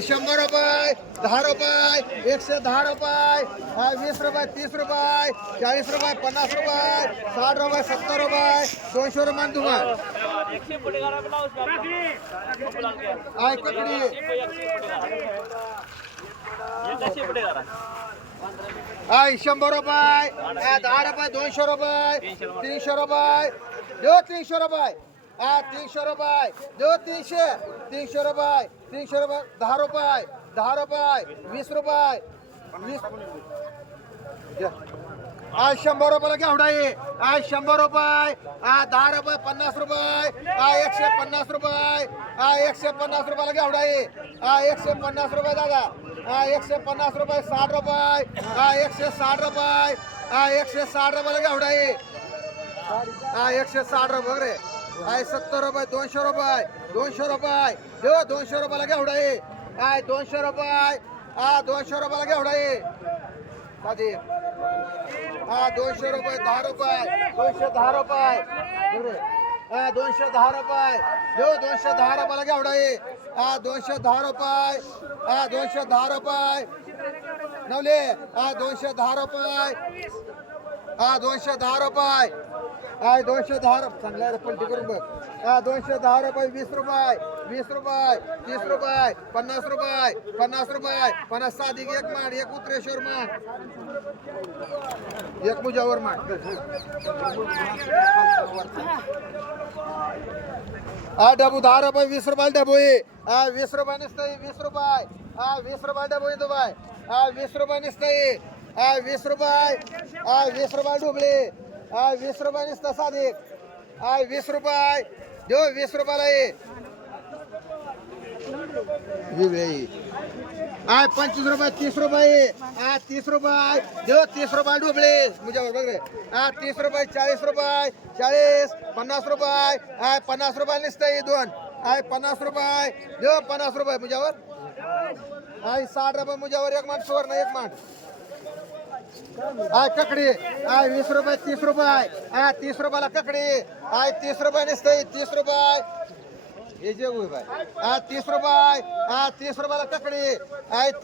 100 रुपये 10 रुपये 110 रुपये 20 रुपये 30 रुपये 40 रुपये 50 रुपये 60 रुपये 70 रुपये 200 रुपये तुम्हाला ककडी 100 रुपये 10 रुपये 200 रुपये 300 रुपये दो 300 रुपये 300 रुपये दो 300 रुपये 300 रुपये 10 रुपये 20 रुपये 100 रुपयाला घेवडा आहे 100 रुपये 10 रुपये 50 रुपये 150 रुपये 150 रुपयाला घेवडा आहे 150 रुपये दादा 150 रुपये 60 रुपये 160 रुपये 160 रुपयाला घेवडा आहे 160 रुपये रे 70 रुपये 200 रुपये 200 रुपये दो 200 रुपयाला घेवडा आहे 200 रुपये 200 रुपयाला घेवडा आहे साधी 200 रुपये 10 रुपये 210 रुपये 210 रुपये दो 210 रुपयाला घेवडा आहे 210 रुपये 210 रुपये नवले 210 रुपये 210 रुपये 210 चांगल्या पलटी करून बघ 210 रुपये 20 रुपये 20 रुपये 30 रुपये 50 रुपये 50 रुपये 50 साधिक एक मांड एक उत्रेश्वर मांड एक मुजावर मांड डबू 10 रुपये 20 रुपये डबू 20 रुपये नसतं 20 रुपये 20 रुपये डबू दुबाई 20 रुपये नसतं 20 रुपये 20 रुपये डुबले 20 रुपये नसतं साधिक 20 रुपये दो 20 रुपयाला आहे 25 रुपये 30 रुपये 30 रुपये दो 30 रुपये डुबले मुझ्यावर बघ रे 30 रुपये 40 रुपये 40 50 रुपये 50 रुपये नसतं दोन 50 रुपये दो 50 रुपये मुझ्यावर 60 रुपये मुझ्यावर एक माठ सुवर्ण एक माठ ककडी 20 रुपये 30 रुपये 30 रुपयाला ककडी 30 रुपये नसते 30 रुपये हे जे भाई 30 रुपये 30 रुपयाला ककडी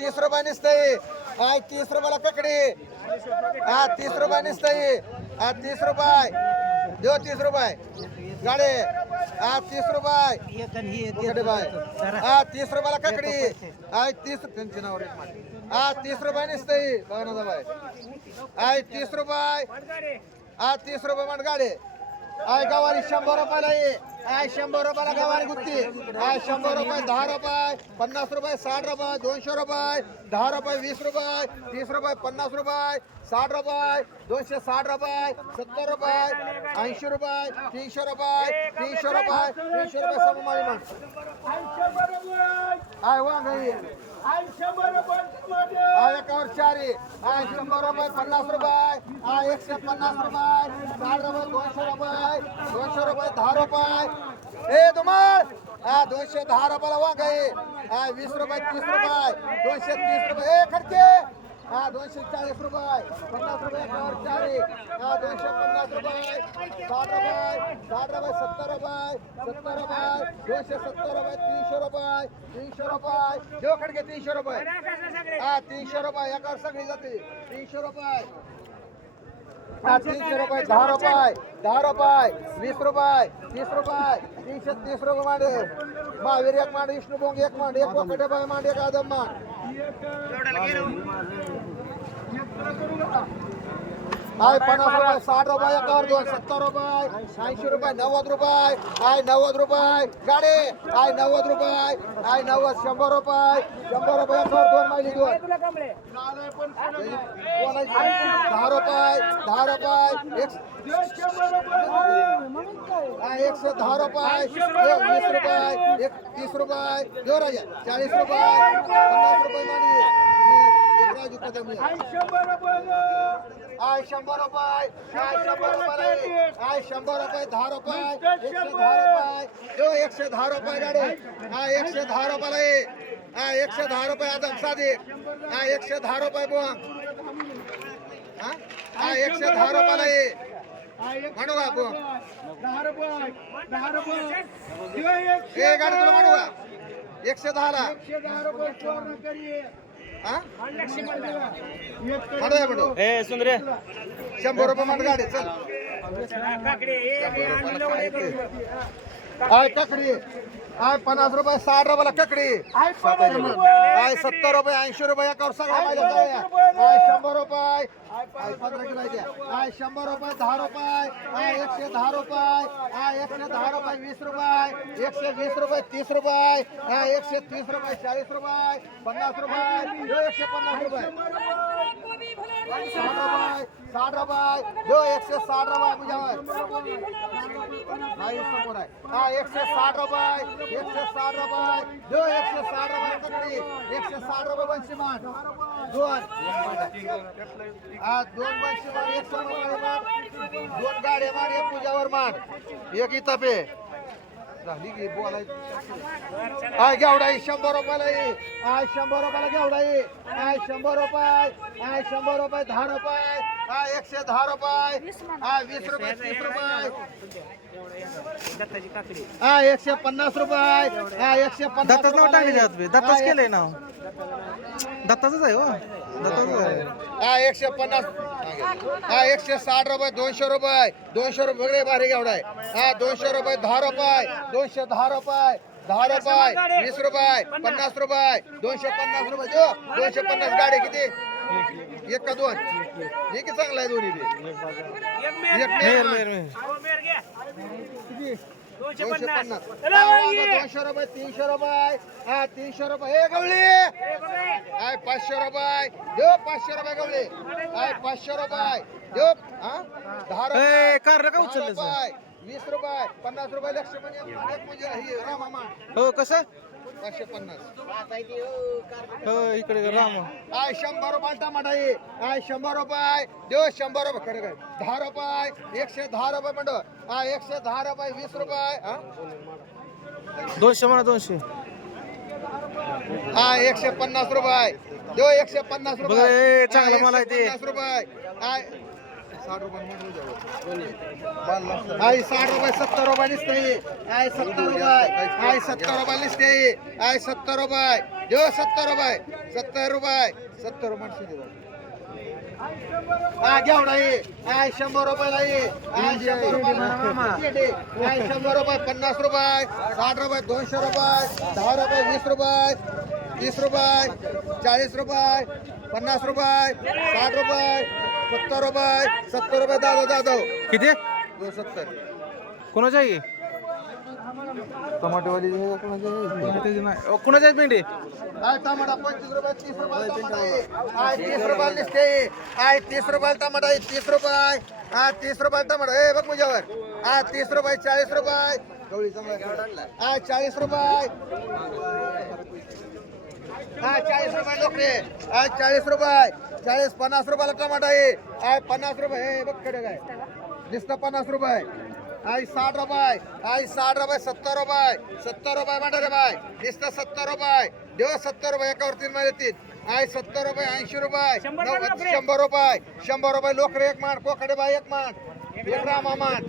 30 रुपये नसते 30 रुपयाला ककडी 30 रुपये नसते 30 रुपये दो 30 रुपये गाडी 30 रुपये बाय 30 रुपयाला ककडी 30 त्यांच्या नावावर 30 रुपये नसते बघा ना बाय 30 रुपये 30 रुपये मांड गाडी गवारी 100 रुपयाला आहे 100 रुपयाला गवारी गुत्ती 100 रुपये 10 रुपये 50 रुपये 60 रुपये 200 रुपये 10 रुपये 20 रुपये 30 रुपये 50 रुपये 60 रुपये 260 रुपये 70 रुपये 80 रुपये 300 रुपये 300 रुपये 300 रुपये सममाळी वांग एकावर 4 100 रुपये 50 रुपये 150 रुपये 60 रुपये 200 रुपये 200 रुपये 10 रुपये ए तुम्हार 210 रुपयाला वांग आहे 20 रुपये 30 रुपये 230 रुपये ए खडके 240 रुपये 50 रुपये एकावर 4 250 रुपये 60 रुपये 60 रुपये 70 रुपये 70 रुपये 270 रुपये 300 रुपये 300 रुपये देव खडके 300 रुपये 300 रुपये एकावर सगळी जाते 300 रुपये 300 रुपये 10 रुपये 10 रुपये 20 रुपये 30 रुपये 330 रुपये मांडे महावीर एक मांड विष्णू बोंग एक मांड एक वकटे बाय मांड एक आदम मांड 50 रुपये 60 रुपये एकावर 270 रुपये 80 रुपये 90 रुपये 90 रुपये गाडी 90 रुपये 90 100 रुपये 100 रुपये एकावर 2 मायली 2 10 रुपये 10 रुपये 110 रुपये 20 रुपये 30 रुपये दो राजा 40 रुपये 50 रुपये मांडी एक राजू कदम 100 रुपये 100 रुपये 100 रुपये 10 रुपये 110 रुपये जो 110 रुपये गाडी 110 रुपयाला 110 रुपये आदम साधी 110 रुपये बुवा 110 रुपयाला म्हणू का बुवा 10 रुपये 10 रुपये ए गाडी तुला म्हणू का 110 ला 110 रुपये पूर्ण करिए हा एक म्हणू या म्हणू ए सुंदरे 100 रुपये मांड गाडी चल आय ककडी आय 50 रुपये 60 रुपयाला ककडी आय 70 रुपये 80 रुपये एकावर सगळा माहिती आय 100 रुपये आय 15 किलो द्या आय 100 रुपये 10 रुपये आय 110 रुपये आय 110 रुपये 20 रुपये 120 रुपये 30 रुपये आय 130 रुपये 40 रुपये 50 रुपये 150 रुपये 60 रुपये जो 160 रुपये मुझ्यावर समोर आहे हा 160 रुपये 160 रुपये जो 160 रुपये ककडी 160 रुपये बनशी मान दोन हा दोन बनशी मान 100 रुपये मान दोन गाड्या मान एक पूजावर मान एक इथं पे झाली की बोलायची आय घेवडाई 100 रुपयाला ये आय 100 रुपयाला घेवडाई आय 100 रुपये आय 100 रुपये 10 रुपये आय 110 रुपये आय 20 रुपये 30 रुपये दत्ताची काकडी आय 150 रुपये आय 150 दत्ताच नाव टाकले जात बे. दत्ताच केलंय नाव दत्ताच आहे हो दत्ताच आहे आय 150 आय 160 रुपये 200 रुपये 200 रुपये वेगळे भारी घेवडाय हा 200 रुपये 10 रुपये 210 रुपये 10 रुपये 20 रुपये 50 रुपये 250 रुपये जो 250 गाडी किती एक का दोन हे की चांगला आहे दोन्ही बी एक मेर मेर मेर 250 200 रुपये 300 रुपये हा 300 रुपये हे गवळी आय 500 रुपये देव 500 रुपये गवळी आय 500 रुपये देव हा 10 रुपये ए कार का उचललं 20 रुपये 50 रुपये लक्ष म्हणजे ही रामा हो कसं 550 हो इकडे राम आय 100 रुपये टमाटा आहे आय 100 रुपये देव 100 रुपये खरं काय 10 रुपये 110 रुपये म्हणतो आय 110 रुपये 20 रुपये हा 200 म्हणा 200 हा 150 रुपये देव 150 बघ, ए, चांगलं हा, मला आहे ते. 150 रुपये आय 60 रुपये आय 60 रुपये 70 रुपये निसते आय 70 रुपये आय 70 रुपये निसते आय 70 रुपये देव 70 रुपये 70 रुपये 70 रुपये निसते हा घेवडा ये आय 100 रुपयाला ये आय 100 रुपयाला आय 100 रुपये 50 रुपये 60 रुपये 200 रुपये 10 रुपये 20 रुपये 30 रुपये 40 रुपये 50 रुपये 60 रुपये 70 रुपये 70 रुपये दादा दादा किती 270 कोणाच्या आहे टमाटोवाली कोणाच्या आहे भेंडी आय टमाटा 25 रुपये 30 रुपये टमाटा आहे आय 30 रुपये निसते आय 30 रुपये टमाटा आहे 30 रुपये हा 30 रुपये टमाटा ए बघ मुझ्यावर हा 30 रुपये 40 रुपये गवळी चांगला आय 40 रुपये हा 40 रुपये लोकरे आय 40 रुपये 50 रुपयाला टमाटा आहे आय 50 रुपये हे बघ कडे काय नुसतं 50 रुपये आय 60 रुपये आय 60 रुपये 70 रुपये म्हणा रे बाय नुसतं 70 रुपये देव 70 रुपये एकावर 3 मध्ये 3 आय 70 रुपये 80 रुपये 100 रुपये 100 रुपये लोकरे एक मान कोकडे बाय एक मान एक रामा मान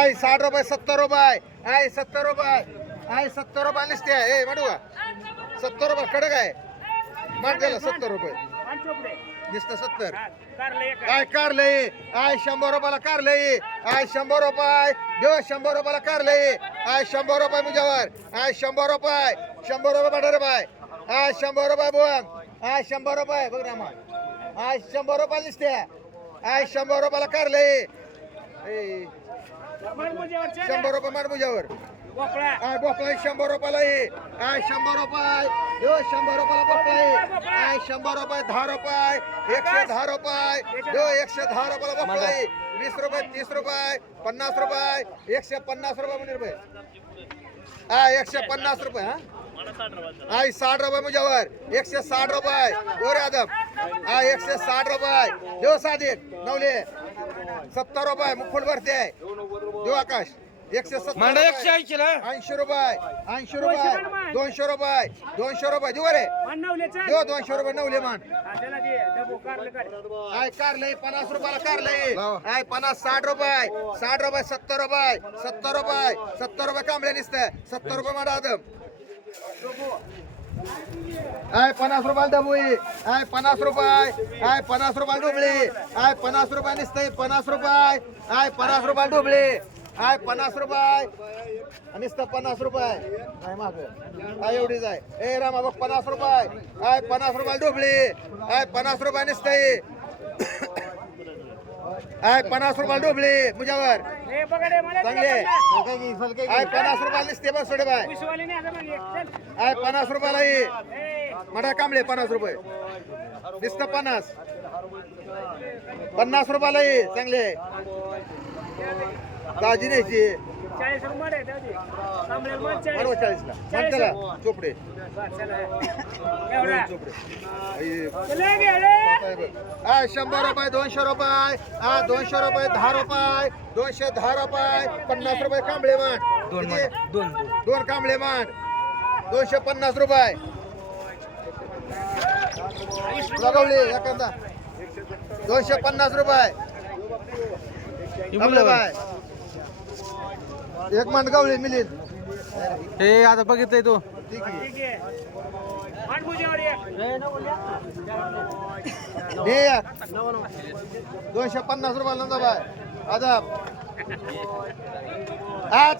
आय 60 रुपये 70 रुपये आय 70 रुपये आय 70 रुपये नुसते ए म्हणू 70 रुपये कडे काय मान त्याला 70 रुपये नुसतं 70 आय कारले आय 100 रुपयाला कारले आय 100 रुपये देव 100 रुपयाला कारले आय 100 रुपये मुझ्यावर आय 100 रुपये बटाटे बाय आय 100 रुपये बोंग आय 100 रुपये बघ रामा आय 100 रुपये नुसते आय 100 रुपयाला कारले 100 रुपये मार मुझ्यावर आय बोकळा 100 रुपयाला ये आय 100 रुपये देव 100 रुपयाला बोकळा ये आय 100 रुपये 10 रुपये 110 रुपये देव 110 रुपयाला बोकळा ये 20 रुपये 30 रुपये 50 रुपये 150 रुपये म्हणजे रुपये आय 150 रुपये हा आय 60 रुपये मुझ्यावर 160 रुपये दोरे आदम आय 160 रुपये देव सादिक नवले 70 रुपये मुखुड भरते देव आकाश 170 मांडा 180 ला 80 रुपये 200 रुपये 200 रुपये देऊ रे देऊ 200 रुपये नवले मान आय कारले 50 रुपयाला कारले आय 50 60 रुपये 60 रुपये 70 रुपये 70 रुपये 70 रुपये कांबळे निसतं 70 रुपये माडा आदम आय 50 रुपयाला डबोई आय 50 रुपये आय 50 रुपयाला डोबळे आय 50 रुपये निसतंय 50 रुपये आय 50 रुपयाला डोबळे आय 50 रुपये निसतं 50 रुपये काय माग आय एवढीच आहे ए रामा बघ 50 रुपये आय 50 रुपयाला डोबळे आय 50 रुपये निसतंय आय 50 रुपयाला डोबळे मुजावर चांगले आय 50 रुपयाला निसते बस सोडे बाय आय 50 रुपयाला ये मडा कांबळे 50 रुपये दिसत 50 रुपयाला ये चांगले ताजी न्यायची 40 रुपये मारवा 40 ला चला चोपडे चोपडे आय 100 रुपये 200 रुपये 200 रुपये 10 रुपये 210 रुपये 50 रुपये कांबळे मान दोन कांबळे मान 250 रुपये लगवले एखादा 250 रुपये एक मान गावले मिळेल हे आता बघितलंय तू ठीक आहे दे 250 रुपयाला नंदा बाय आदाब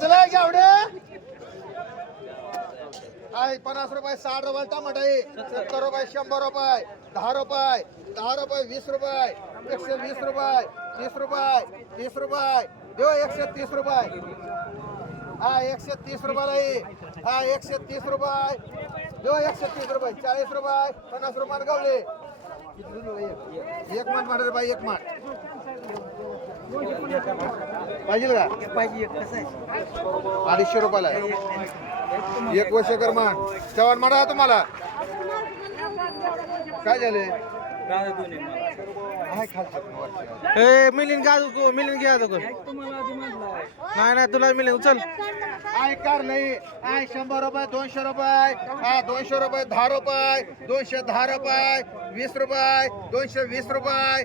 चला गावडे आहे 50 रुपये 60 रुपये टमाटा आहे 70 रुपये 100 रुपये 10 रुपये 20 रुपये 120 रुपये 30 रुपये 30 रुपये देव 130 रुपये 130 रुपयाला आहे 130 रुपये देव 130 रुपये 40 रुपये 50 रुपये गावले एक मान मांडर बाई एक मान पाहिजे का कसं आहे 250 रुपयाला आहे एक वर्ष कर मान चव्हाण माडा तुम्हाला काय झाले ए मिलिंद घ्या नाही तुला मिलिंद उचल आय कार नाही आय 100 रुपये 200 रुपये 200 रुपये 10 रुपये 210 रुपये 20 रुपये 220 रुपये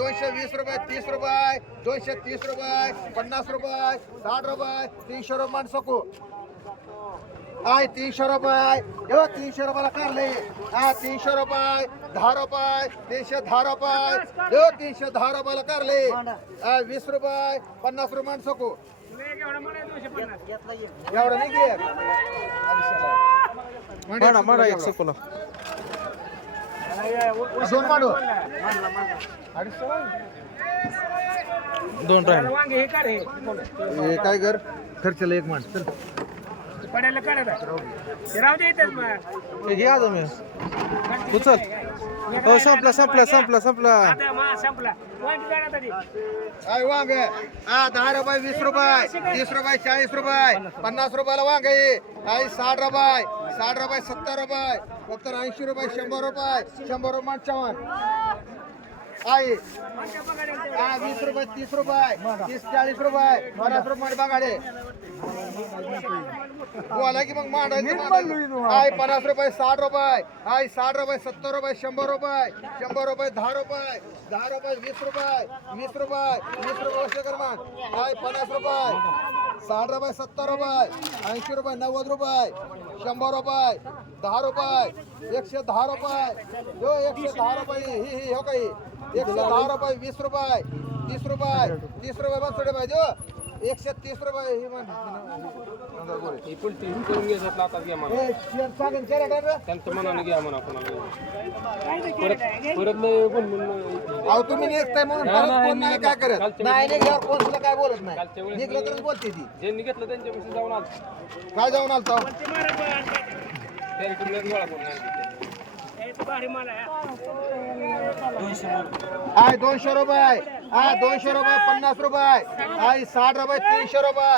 220 रुपये 30 रुपये 230 रुपये 50 रुपये 60 रुपये 300 रुपये मान सकू आय 300 रुपये 300 रुपयाला कारले 300 रुपये 10 रुपये 310 रुपये 310 रुपयाला कारले 20 रुपये 50 रुपये सकू एवढं नाही घे माडा एक सकोला दोन माडू दोन राहील वांगे हे कर हे काय कर खर्चला एक मान चल पडायला काढत राहू दे इथेच मग हे घ्या तुम्ही उचल हो संपला संपला वांगे काढा तरी काय वांग 10 रुपये 20 रुपये 30 रुपये 40 रुपये 50 रुपयाला वांग आहे आई 60 रुपये 70 रुपये फक्त 80 रुपये 100 रुपये 100 रुपये चव्हाण आई 20 रुपये 30 रुपये 30 40 रुपये 50 रुपये बघाडे बोला की मग मांडायचं आई 50 रुपये 60 रुपये आई 60 रुपये 70 रुपये 100 रुपये 100 रुपये 10 रुपये 10 रुपये 20 रुपये 20 रुपये 20 रुपये वर्ष कर मान आई 50 रुपये 60 रुपये 70 रुपये 80 रुपये 90 रुपये 100 रुपये 10 रुपये 110 रुपये जो 110 रुपये ही हो काही 110 रुपये 20 रुपये 30 रुपये 30 रुपये बस थोडे पाहिजे 130 रुपये ही मान तुम्ही निघताय म्हणून परत कोण नाही काय करत नाही निघल्यावर कोण तुला काय बोलत नाही निघलं तरच बोलते ती ज्यांनी घेतलं त्यांच्यापासून जाऊन आलो काय जाऊन आलता आय 200 रुपये आय 200 रुपये 50 रुपये आय 60 रुपये 300 रुपये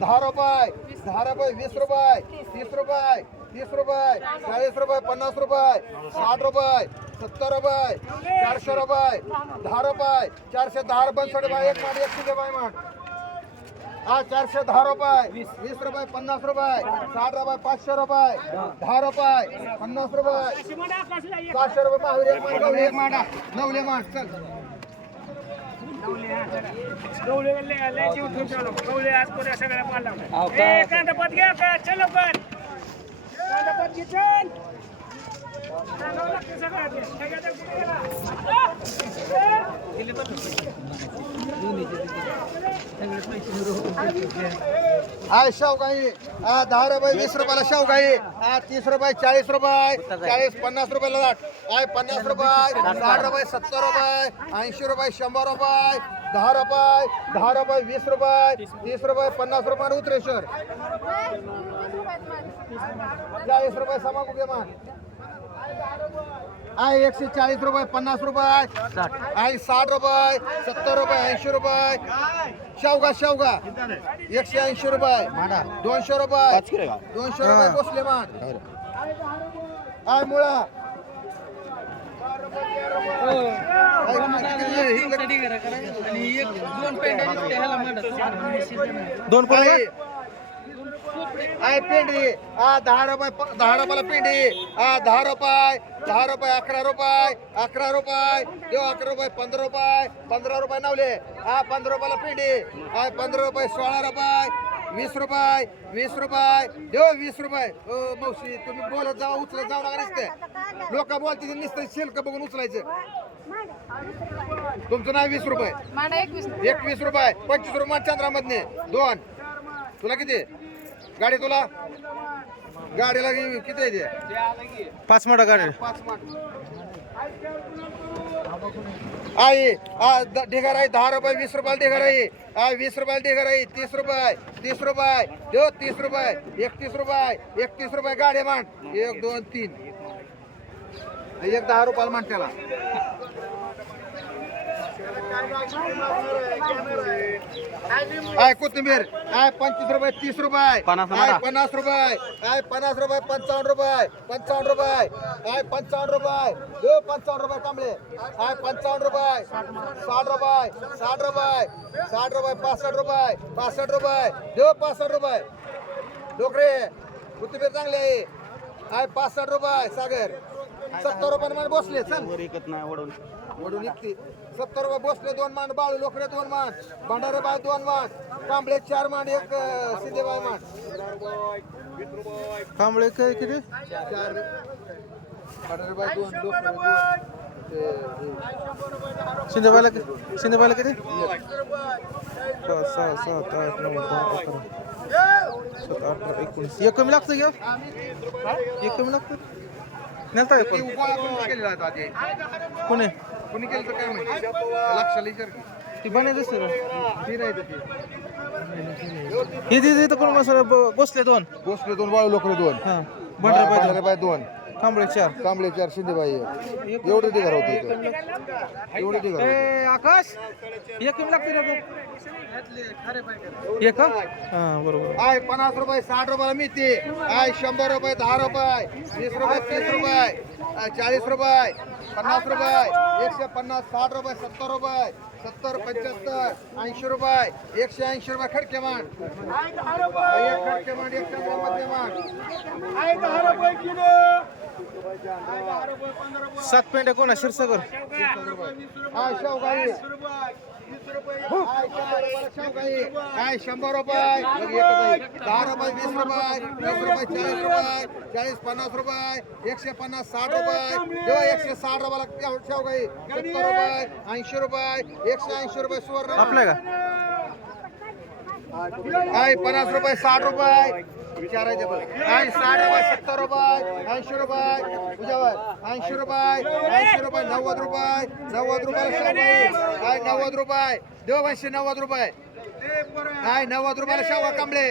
10 रुपये 20 रुपये 30 रुपये 30 रुपये 40 रुपये 50 रुपये 60 रुपये 70 रुपये 400 रुपये 10 रुपये 410 रुपये 1 माठ 1 बाय माठ 410 रुपये 20 रुपये 50 रुपये 60 रुपये 500 रुपये 10 रुपये 50 रुपये 500 रुपये महावीर एक माडा नवले माठ चल सगळ्या पाला कांदा पत घ्या का चलो कर कांदा पात घे, चल. सांगावं लागतं सगळं ते. सगळ्यात कुठे गेला? आहे शेवगाई 10 रुपये 20 रुपयाला शेवगाई 30 रुपये 40 रुपये 40 50 रुपयाला लाट आहे 50 रुपये 60 रुपये 70 रुपये 80 रुपये 100 रुपये 10 रुपये 10 रुपये 20 रुपये 30 रुपये 50 रुपये उतरेश्वर 40 रुपये समा कुठे मान आहे 140 रुपये 50 रुपये आहे 60 रुपये 70 रुपये 80 रुपये शेवगा 180 रुपये 200 रुपये 200 रुपये बसले मान आहे मुळा दोन पण आहे पेंडी 10 रुपये 10 रुपयाला पेंडी 10 रुपये 11 रुपये 11 रुपये देव 11 रुपये 15 रुपये 15 रुपये नावले 15 रुपयाला पेंडी 15 रुपये 16 रुपये 20 रुपये 20 रुपये देव 20 रुपये मावशी तुम्ही बोलत जावा उचलत जाऊ नका नसते लोक बोलते नुसतं शिल्क बघून उचलायचं तुमचं नाव 20 रुपये 21 रुपये 25 रुपये चंद्रामधने 2 तुला किती गाडी तुला गाडीला किती आहे ते 5 मोठा गाडी 5 माठ आहे ढेगार आहे 10 रुपये 20 रुपयाला ढेगार आहे 20 रुपयाला ढेगार आहे 30 रुपये 30 रुपये देव 30 रुपये 31 रुपये 31 रुपये गाडी मान 1 2 3 एक 10 रुपयाला मान त्याला कोथिंबीर 25 रुपये 30 रुपये 50 रुपये 50 रुपये 55 रुपये 55 रुपये 55 रुपये 55 रुपये कांबळे 55 रुपये 60 रुपये 60 रुपये 60 रुपये 65 रुपये 65 रुपये 65 रुपये डोकरे कोथिंबीर चांगली आहे 65 रुपये सागर 70 रुपये मान बसले चल वडून इकती 70 रुपये बसले 2 मान बाळू लोकरे 2 मान भंडारे बाय 2 मान कांबळे 4 मान एक सिद्धेबाई मान कांबळे काय किती 4 भंडारे बाय 2 लोकरे 2 शिंदेबाईला किती 5 6 7 8 9 10 11 7 18 19 एक कमी लागतं घेऊ एक कमी लागतं नेलता ती उपाय आपण केलेला आहे आधी. कोणी कोणी केलं तर काय माहिती लक्षाला विचार की ती बनायचं असतं ती नाही तर ती हे तिथे कोण मसाला बसले 2 बसले 2 बाळू लोकरे 2 हां भंडारे बाय 2 कांबळे 4 कांबळे 4 शिंदेबाई 1 एवढे ते घर होते एवढे ते घर होते आकाश एक कमी लागते रे एक हां बरोबर आहे 50 रुपये 60 रुपयाला मिळते आहे 100 रुपये 10 रुपये 20 रुपये 30 रुपये 40 रुपये 50 रुपये 150 60 रुपये 70 रुपये 70 75 80 रुपये 180 रुपये खडके मान एक खडके मान एक मध्ये मान 7 पेंड्या कोणा शिरसागर हा शेवगाई काय 100 रुपये 10 रुपये 20 रुपये 30 रुपये 40 रुपये 40 50 रुपये 150 60 रुपये 160 रुपयाला शेवगाई 70 रुपये 80 रुपये 180 रुपये सुवर्ण आपल्या का काय 50 रुपये 60 रुपये विचारायचे बघ काय 60 रुपये 70 रुपये 80 रुपये तुझ्यावर 80 रुपये 80 रुपये 90 रुपये 90 रुपयाला शेवगाई काय 90 रुपये देव 90 रुपये काय 90 रुपयाला शेवगा कांबळे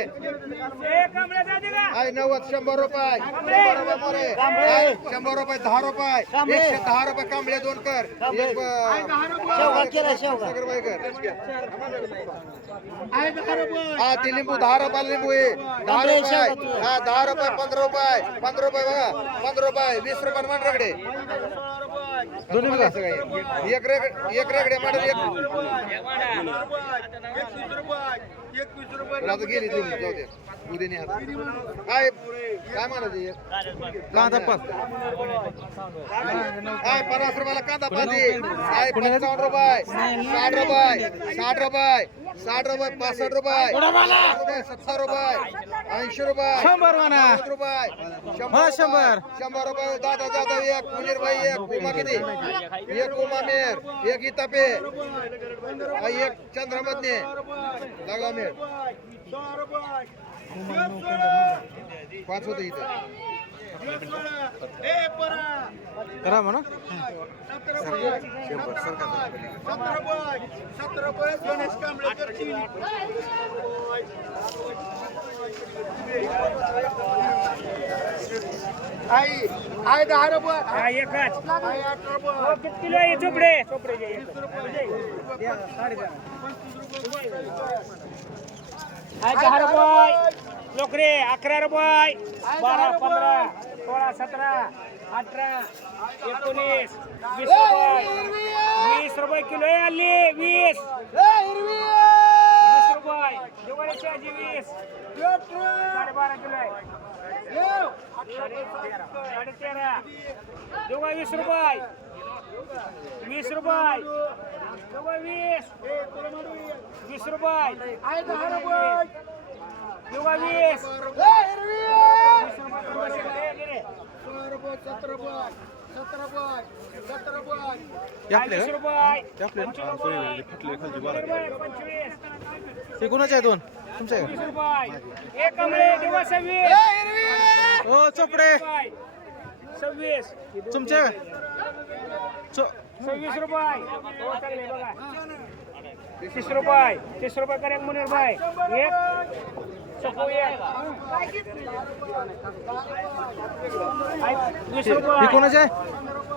काय 90 100 रुपये 100 रुपये मोरे काय 100 रुपये 10 रुपये 110 रुपये कांबळे 2 कर एक शेवगा केला शेवगा हा ती लिंबू 10 रुपयाला लिंबू आहे 10 रुपये हा 10 रुपये 15 रुपये 15 रुपये बघा 15 रुपये 20 रुपये मान रगडे दोन्ही बघा एक रगडे मॅडम एक गेली तुम्ही जाऊ दे उद्या नाही आता काय काय म्हणायचं कांदा पात काय 50 रुपयाला कांदा पाती काय 55 रुपये 60 रुपये 60 रुपये 60 रुपये 65 रुपये 70 रुपये 80 रुपये 100 म्हणा. 90 रुपये हा, 100. 100 रुपये दादा दादा एक मुनीर भाई एक उमा किती एक उमा मेर एक इतापे एक चंद्रमधने लागला मेर 5 होते इथे करा म्हणा. 17 रुपये गणेश कांबळेकर आई 10 रुपये हा एकच आई 8 रुपये हो, किती किलो आहे चोपडे हा 10 रुपये लोकरे 11 रुपये 12 15 16 17 18 19 20 रुपये 20 रुपये किलो आहे हल्ली 20 रुपये जेवढ्याची आजी 20 12.5 किलो आहे 13.5 दोघा 20 रुपये 20 रुपये दोघा 20 रुपये आई 10 रुपये दोघा 20 17 रुपये 17 रुपये 17 रुपये हे आपले का? 20 रुपये हे आपले ना? 25 रुपये हे कोणाचे आहे दोन तुमचे आहे 20 रुपये एक कमळे दोघा 26 का? ओ चोपडे 26 तुमचे आहे का? 26 रुपये हो चांगले बघा 30 रुपये 30 रुपये करे मुनीर भाई एक सपो एक 20 हे रुपये कोणाचे आहे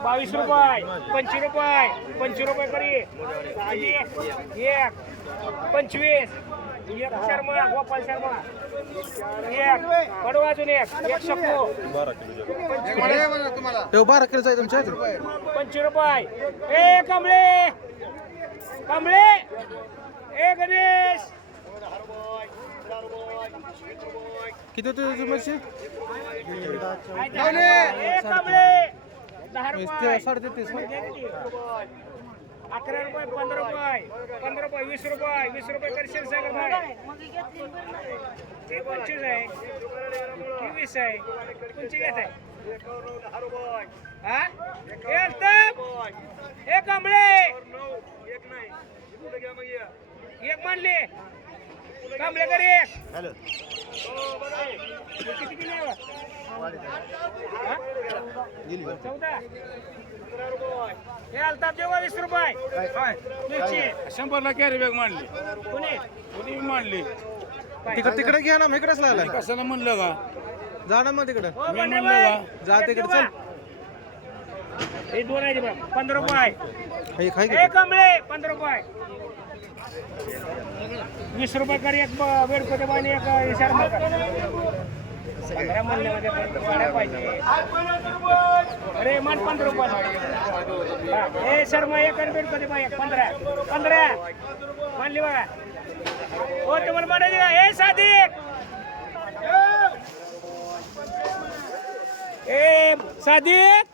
22 रुपये 25 रुपये करी एक 25 एक शर्मा गोपाल शर्मा एक कडवा अजून एक शक्को तुम्हाला हे 12 किलोचं आहे तुमच्या 25 रुपये ए कमळे कमळे ए गणेश किती होते तुमचे ए कमळे 10 रुपये 33 11 रुपये 15 रुपये 20 रुपये 20 रुपये करशील सागर भाई ते 25 आहे 20 आहे कोणची घेत आहे हा ए कमळे एक मानले कांबळे कर एक किती किलो आहे 14 हे अल्ताफ जेव्हा 20 रुपये मिरची 100 ला कॅरी बॅग मांडली कोणी कोणी मांडली तिकडे घ्या ना मग इकडेच लागला कशाला म्हणलं का जा ना मग तिकडे हो, मी बंडे म्हणलं भाई. जा तिकडे चल हे दोन आहे बघ 15 रुपये हे खाय हे कमळे 15 रुपये 20 रुपये कर एक बेडकोटे बाणी एक शर्मा कर 15 म्हणल्यामध्ये गाड्या पाहिजे अरे मन 15 रुपये हा, हे शर्मा एक आणि बेडकोटे बाई 15 मानली बघा हो तुम्हाला म्हणायचे का हे सादिक ए सादिक